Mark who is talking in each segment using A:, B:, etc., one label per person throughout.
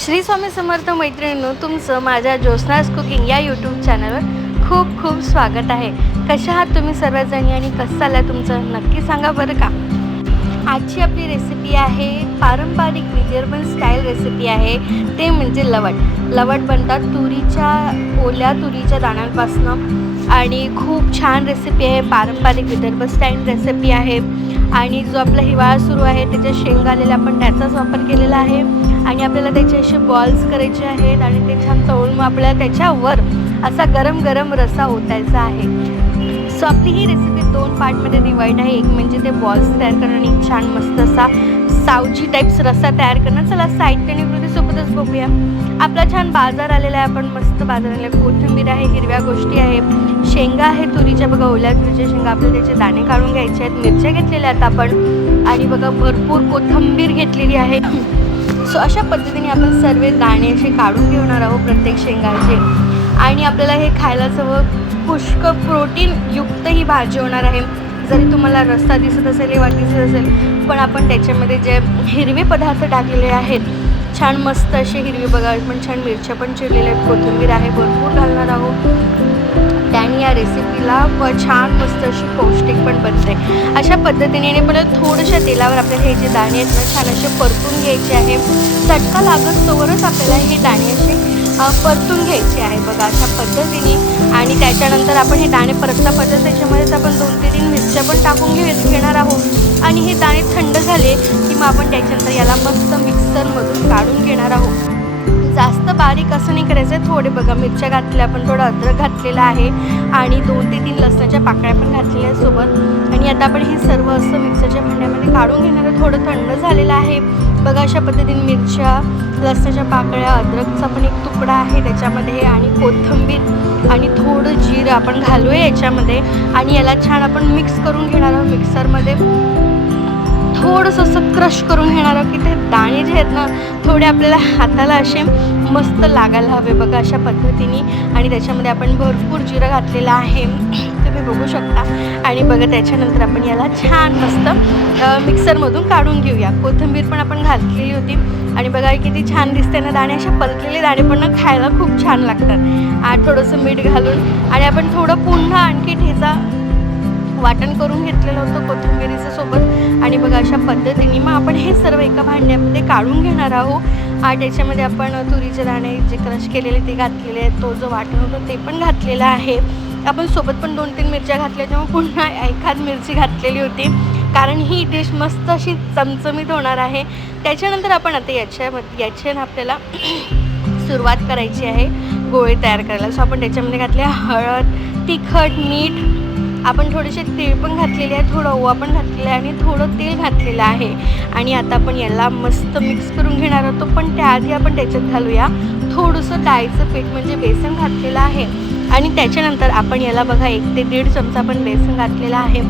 A: श्री स्वामी समर्थ मैत्रिणींनो तुमचं माझ्या ज्योत्स्नास कुकिंग या यूट्यूब चॅनलवर खूप खूप स्वागत आहे. कशा आहात तुम्ही सर्वजणी आणि कसं चाललं तुमचं? नक्की सांगा बरं का. आजची आपली रेसिपी आहे पारंपरिक विदर्भन स्टाईल रेसिपी आहे. ते म्हणजे लवट लवट बनतात तुरीच्या ओल्या तुरीच्या दाण्यांपासनं आणि खूप छान रेसिपी आहे. पारंपरिक विदर्भ स्टाईल रेसिपी आहे. आणि जो आपला हिवाळा सुरू आहे त्याच्या शेंगा आलेल्या आपण त्याचाच वापर केलेला आहे. आणि आपल्याला त्याचे असे बॉल्स करायचे आहेत आणि ते छान तळून मग आपल्याला त्याच्यावर असा गरम गरम रसा ओतायचा आहे. सो आपली ही रेसिपी दोन पार्टमध्ये डिवाईड आहे. एक म्हणजे ते बॉल्स तयार करणं आणि छान मस्त असा सावजी टाईप्स रस्सा तयार करणं. चला साहित्य आणि कृतीसोबतच बघूया. आपला छान बाजार आलेला आहे. आपण मस्त बाजार आलेला आहे. कोथिंबीर आहे हिरव्या गोष्टी आहे शेंगा आहे तुरीच्या. बघा ओल्या तुरीच्या शेंगा आपल्याला त्याचे दाणे काढून घ्यायचे आहेत. मिरच्या घेतलेल्या आहेत आपण. आणि बघा भरपूर कोथिंबीर घेतलेली आहे. सो अशा पद्धतीने आपण सर्व दाणे असे काढून घेणार आहोत. प्रत्येक शेंगाचे. आणि आपल्याला हे खायला सवं पुष्कळ प्रोटीनयुक्त ही भाजी होणार आहे. जरी तुम्हाला रस्ता दिसत असेल हे दिसत असेल पण आपण त्याच्यामध्ये जे हिरवे पदार्थ टाकलेले आहेत छान मस्त असे हिरवे बघा पण छान मिरच्या पण चिरलेल्या आहेत कोथिंबीर आहे भरपूर घालणार आहोत. त्याने या रेसिपीला व छान मस्त अशी पौष्टिक पण बनते. अशा पद्धतीने आणि परत थोड्याशा तेलावर आपल्याला हे जे दाणे आहेत ना छान असे परतून घ्यायचे आहे. चटका लागत तोवरच आपल्याला हे दाणे असे परतून घ्यायचे आहे बघा अशा पद्धतीने. आणि त्याच्यानंतर आपण हे दाणे परतता परत त्याच्यामध्येच आपण दोन ते तीन मिरच्या पण टाकून घे घेणार आहोत. आणि हे दाणे थंड झाले की मग आपण त्याच्यानंतर याला मस्त मिक्सरमधून काढून घेणार आहोत. जास्त बारीक असं नाही करायचं आहे थोडे बघा मिरच्या घातल्या आपण थोडं अद्रक घातलेलं आहे. आणि दोन ते तीन लसणाच्या पाकळ्या पण घातलेल्या आहेत सोबत. आणि आता आपण हे सर्व असं मिक्सरच्या भांड्यामध्ये काढून घेणार थोडं थंड झालेलं आहे. बघा अशा पद्धतीने मिरच्या लसणाच्या पाकळ्या अद्रकचा पण एक तुकडा आहे त्याच्यामध्ये आणि कोथिंबीर आणि थोडं जिरं आपण घालूया याच्यामध्ये. आणि याला छान आपण मिक्स करून घेणार आहोत मिक्सरमध्ये थोडंसं असं क्रश करून घेणार आहोत की ते दाणे जे आहेत ना थोडे आपल्याला हाताला असे मस्त लागायला हवे बघा अशा पद्धतीने. आणि त्याच्यामध्ये आपण भरपूर जिरं घातलेलं आहे. तुम्ही बघू शकता. आणि बघा त्याच्यानंतर आपण याला छान मस्त मिक्सरमधून काढून घेऊया. कोथिंबीर पण आपण घातलेली होती. आणि बघा किती छान दिसते ना दाणे. अशा पलकलेले दाणे पण ना खायला खूप छान लागतात. आणि थोडंसं मीठ घालून. आणि आपण थोडं पुन्हा आणखी ठेचा वाटण करून घेतलेलं होतं कोथिंबिरीचं सोबत. आणि बघा अशा पद्धतीने मग आपण हे सर्व एका भांड्यामध्ये काढून घेणार आहोत. आणि त्याच्यामध्ये आपण तुरीचे दाणे जे क्रश केलेले ते घातलेले आहेत. तो जो वाटण होतं ते पण घातलेला आहे. आपण सोबत पण दोन तीन मिरच्या घातल्या तेव्हा पुन्हा एखाद मिरची घातलेली होती. कारण ही डिश मस्त अशी चमचमीत होणार आहे. त्याच्यानंतर आपण आता याच्यामध्ये याच्या आपल्याला सुरुवात करायची आहे. गोळे तयार करायला. सो आपण त्याच्यामध्ये घातले हळद तिखट मीठ. आपण थोडेसे तीळ पण घातलेले आहे. थोडं ओवा पण घातलेला आहे आणि थोडं तेल घातलेलं आहे. आणि आता आपण याला मस्त मिक्स करून घेणार होतो पण त्याआधी आपण त्याच्यात घालूया. थोडंसं डाळीचं पीठ म्हणजे बेसन घातलेलं आहे. आणि त्याच्यानंतर आपण याला बघा एक ते दीड चमचा पण बेसन घातलेला आहे.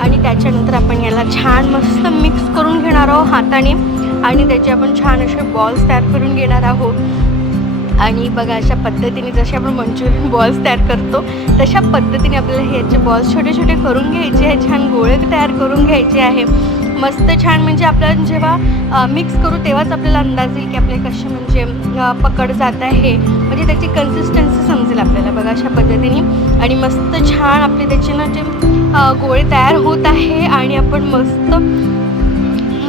A: आणि त्याच्यानंतर आपण याला छान मस्त मिक्स करून घेणार आहोत हाताने. आणि त्याचे आपण छान असे बॉल्स तयार करून घेणार आहोत. आणि बघा अशा पद्धतीने जसे आपण मंचुरियन बॉल्स तयार करतो तशा पद्धतीने आपल्याला ह्याचे बॉल्स छोटे छोटे करून घ्यायचे आहे. छान गोळे तयार करून घ्यायचे आहे. मस्त छान म्हणजे आपण जेव्हा मिक्स करू तेव्हाच आपल्याला अंदाज येईल की आपले कसे म्हणजे पकड जात आहे. म्हणजे त्याची कन्सिस्टन्सी समजेल आपल्याला बघा अशा पद्धतीने. आणि मस्त छान आपले त्याचे ना जे गोळे तयार होत आहे आणि आपण मस्त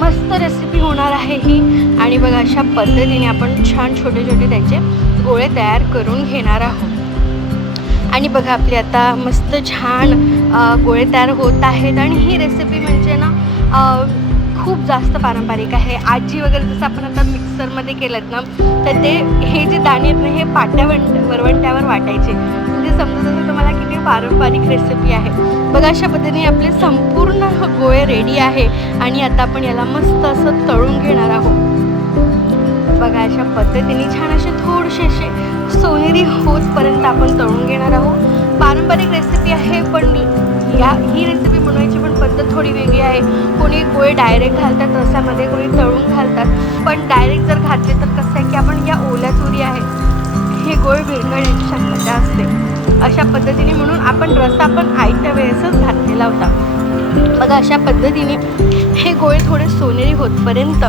A: मस्त रेसिपी होणार आहे ही. आणि बघा अशा पद्धतीने आपण छान छोटे छोटे त्याचे गोळे तयार करून घेणार आहोत. आणि बघा आपली आता मस्त छान गोळे तयार होत आहेत. आणि ही रेसिपी म्हणजे ना खूप जास्त पारंपरिक आहे. आजी वगैरे जसं आपण आता मिक्सरमध्ये केलं ना तर ते हे जे दाणे आहेत ना हे पाट्या वरवंट्यावर वाटायचे. म्हणजे समजत असेल तुम्हाला किती पारंपरिक रेसिपी आहे. बघा अशा पद्धतीने आपले संपूर्ण गोळे रेडी आहे आणि आता आपण याला मस्त असं तळून घेणार आहोत. बघा अशा पद्धतीने छान असे थोडेसे असे सोनेरी होतपर्यंत आपण तळून घेणार आहोत. पारंपरिक रेसिपी आहे पण या ही रेसिपी थोडी वेगळी आहे. कोणी गोळे डायरेक्ट घालतात रसामध्ये कोणी तळून घालतात. पण डायरेक्ट जर घातले तर कसं आहे की आपण या ओल्या चुरी आहे हे गोळ विरघळण्याची शक्यता असते अशा पद्धतीने म्हणून आपण रस्सा पण आयत्या वेळेसच घातलेला होता. बघा अशा पद्धतीने हे गोळे थोडे सोनेरी होतपर्यंत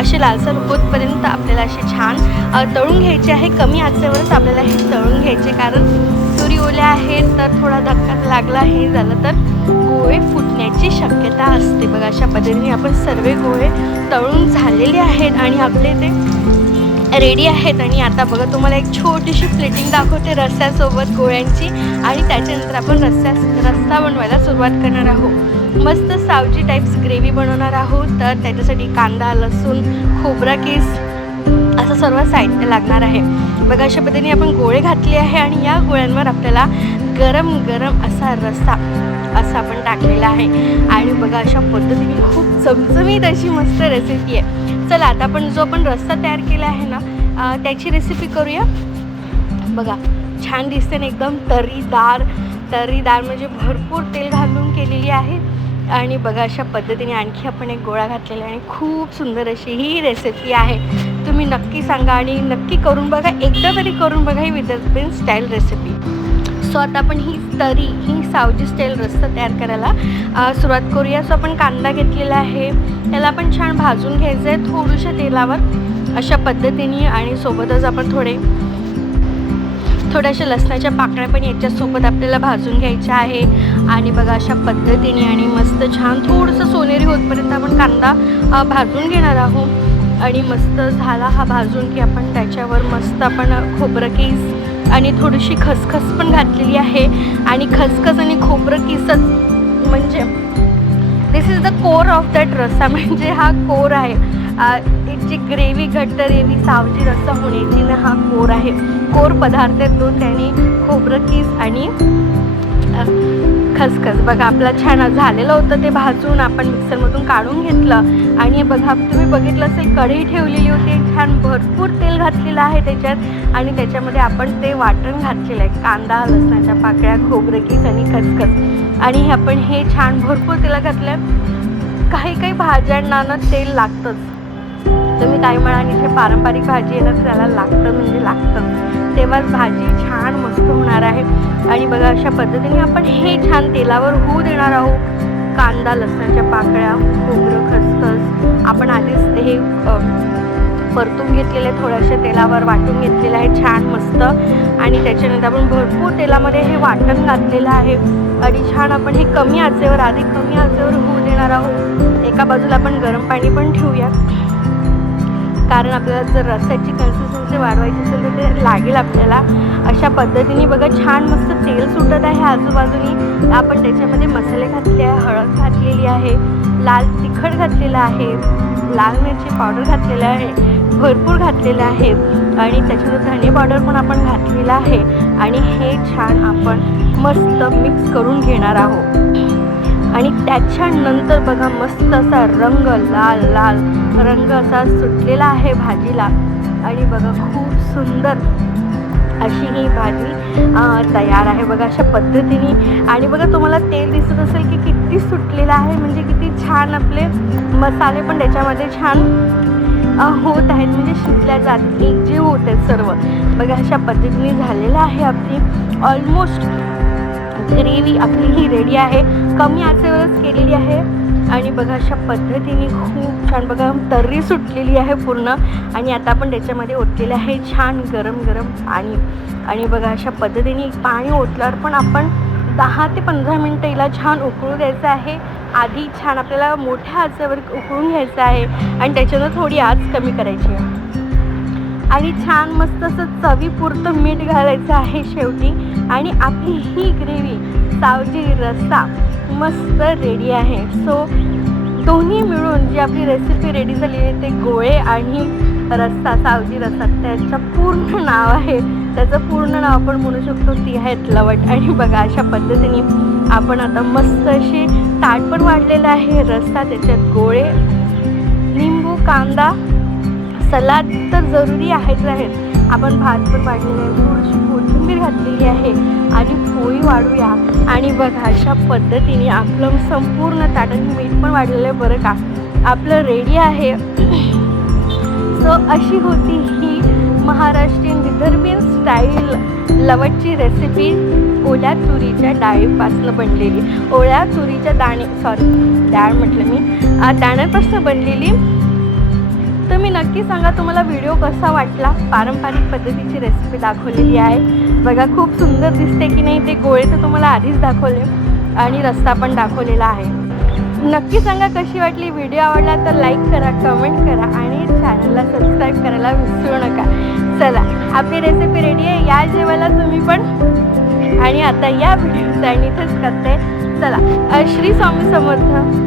A: असे लालसर होतपर्यंत आपल्याला असे छान तळून घ्यायचे आहे. कमी आचेवरच आपल्याला हे तळून घ्यायचे कारण तुरी ओल्या आहेत तर थोडा धक्का लागला हे झालं तर गोळे फुटण्याची शक्यता असते. बघा अशा पद्धतीने आपण सर्व गोळे तळून झालेले आहेत आणि आपले ते रेडी आहेत. आणि आता बघा तुम्हाला एक छोटीशी प्लेटिंग दाखवते रस्स्यासोबत गोळ्यांची. आणि त्याच्यानंतर आपण रस्स्या रस्सा बनवायला सुरुवात करणार आहोत. मस्त सावजी टाईप्स ग्रेव्ही बनवणार आहोत. तर त्याच्यासाठी कांदा लसूण खोबरा केस असं सर्व साहित्य लागणार आहे. बघा अशा पद्धतीने आपण गोळे घातले आहे आणि या गोळ्यांवर आपल्याला गरम गरम असा रस्सा असा आपण टाकलेला आहे. आणि बघा अशा पद्धतीने खूप चमचमीत अशी मस्त रेसिपी आहे. चला आता आपण जो आपण रस्सा तयार केला आहे ना त्याची रेसिपी करूया. बघा छान दिसते ना एकदम तरीदार तरीदार म्हणजे भरपूर तेल घालून केलेली आहे. आणि बघा अशा पद्धतीने आणखी आपण एक गोळा घातलेला आहे आणि खूप सुंदर अशी ही रेसिपी आहे. तुम्ही नक्की सांगा आणि नक्की करून बघा एकदा तरी करून बघा ही विदर्भीन स्टाईल रेसिपी सो आता आपण ही तरी ही सावजी स्टाईल रस्सा तयार करायला सुरुवात करूया. सो आपण कांदा घेतलेला आहे. त्याला आपण छान भाजून घ्यायचं आहे थोडंशा तेलावर अशा पद्धतीने आणि सोबतच आपण थोडे थोड्याशा लसणाच्या पाकळ्या पण याच्यासोबत आपल्याला भाजून घ्यायच्या आहे. आणि बघा अशा पद्धतीने आणि मस्त छान थोडंसं सोनेरी होतपर्यंत आपण कांदा भाजून घेणार आहोत. आणि मस्त झाला हा भाजून की आपण त्याच्यावर मस्त आपण खोबरं केस आणि थोडीशी खसखस पण घातलेली आहे. आणि खसखस आणि खोबरं केसच म्हणजे this is the core of that rassa म्हणजे हा कोर आहे. आ, एक जी ग्रेव्ही घट्ट रेव्ही सावजी रस्सा होण्याची ना हा कोर आहे. कोर पदार्थातून त्याने खोबरं कीस आणि खसखस. बघा आपला छान झालेलं होतं ते भाजून आपण मिक्सरमधून काढून घेतलं. आणि बघा तुम्ही बघितलं असेल कढई ठेवलेली होती. छान भरपूर तेल घातलेलं आहे त्याच्यात. आणि त्याच्यामध्ये आपण ते वाटण घातलेलं आहे. कांदा लसणाच्या पाकळ्या खोबरं किस आणि खसखस. आणि हे आपण हे छान भरपूर तेला घातलं काही काही भाज्यांना ना तेल लागतंच. तुम्ही काय म्हणाल इथे पारंपरिक भाजी आहे ना त्याला लागतं म्हणजे लागतं. तेव्हा भाजी छान मस्त होणार आहे. आणि बघा अशा पद्धतीने आपण हे छान तेलावर होऊ देणार आहोत. कांदा लसणाच्या पाकळ्या खोबरं खसखस. आपण आधीच हे परतून घेतलेले थोड्याशा तेलावर वाटून घेतलेलं आहे. छान मस्त. आणि त्याच्यानंतर आपण भरपूर तेलामध्ये हे वाटण घातलेलं आहे. आणि छान आपण हे कमी आचेवर आधी कमी आचेवर होऊ देणार आहोत. एका बाजूला आपण गरम पाणी पण ठेवूया कारण आपल्याला जर रस्त्याची कन्सिस्टन्सी वाढवायची असेल तर ते लागेल आपल्याला. अशा पद्धतीने बघा छान मस्त तेल सुटत आहे आजूबाजूनी. आपण त्याच्यामध्ये मसाले घातले आहे हळद घातलेली आहे लाल तिखट घातलेलं आहे लाल मिरची पावडर घातलेलं आहे भरपूर घातलेलं आहे. आणि त्याच्यामध्ये धने पावडर पण आपण घातलेलं आहे. आणि हे छान आपण मस्त मिक्स करून घेणार आहोत. आणि त्याच्यानंतर बघा मस्त असा रंग लाल लाल रंग असा सुटलेला आहे भाजीला. आणि बघा खूप सुंदर अशी ही भाजी तयार आहे बघा अशा पद्धतीने. आणि बघा तुम्हाला तेल दिसत असेल की किती सुटलेलं आहे म्हणजे किती छान आपले मसाले पण त्याच्यामध्ये छान होत आहेत. म्हणजे शिजल्या जात एकजीव होत आहेत सर्व. बघा अशा पद्धतीने झालेलं आहे आपली ऑलमोस्ट ग्रेव्ही आपली ही रेडी आहे. कमी आचेवरच केलेली आहे. आणि बघा अशा पद्धतीने खूप छान बघा तर्री सुटलेली आहे पूर्ण. आणि आता आपण त्याच्यामध्ये ओतलेलं आहे छान गरम गरम पाणी. आणि बघा अशा पद्धतीने पाणी ओतल्यावर पण आपण दहा ते पंधरा मिनटं हिला छान उकळू द्यायचं आहे. आधी छान आपल्याला मोठ्या आचेवर उकळून घ्यायचं आहे. आणि त्याच्यानं थोडी आच कमी करायची आहे. आणि छान मस्त असं चवीपुरतं मीठ घालायचं आहे शेवटी. आणि आपली ही ग्रेव्ही सावजी रस्सा मस्त रेडी आहे. सो दोन्ही मिळून जी आपली रेसिपी रेडी झाली आहे ते गोळे आणि रस्सा सावजी रस्सा. त्याचं पूर्ण नाव आहे. त्याचं पूर्ण नाव आपण म्हणू शकतो ती आहेत लवट. आणि बघा अशा पद्धतीने आपण आता मस्त अशी ताट पण वाढलेलं आहे. रस्सा त्याच्यात गोळे लिंबू कांदा सलाद तर जरुरी आहेच आहे आपण भात पण वाढलेला आहे थोडीशी कोथिंबीर घातलेली आहे आणि पोळी वाढूया. आणि बघा अशा पद्धतीने आपलं संपूर्ण ताटाने मीठ पण वाढलेलं आहे बरं का? आपलं रेडी आहे. सो अशी होती ही महाराष्ट्रीयन विदर्भीन स्टाईल लवटची रेसिपी ओल्या तुरीच्या डाळीपासून बनलेली. ओल्या तुरीच्या दाणे सॉरी डाळ म्हटलं मी. दाण्यापासून बनलेली तुम्ही नक्की सांगा तुम्हाला व्हिडिओ कसा वाटला? पारंपरिक पद्धतीची रेसिपी दाखवलेली आहे. बघा खूप सुंदर दिसते की नाही ते गोळे तर तुम्हाला आधीच दाखवले आणि रस्ता पण दाखवलेला आहे. नक्की सांगा कशी वाटली? व्हिडिओ आवडला तर लाईक करा कमेंट करा आणि चॅनलला सबस्क्राईब करायला विसरू नका. चला आपली रेसिपी रेडी आहे. या जेवायला तुम्ही पण. आणि आता या व्हिडिओ आणि इथेच करते. चला अ, श्री स्वामी समर्थ.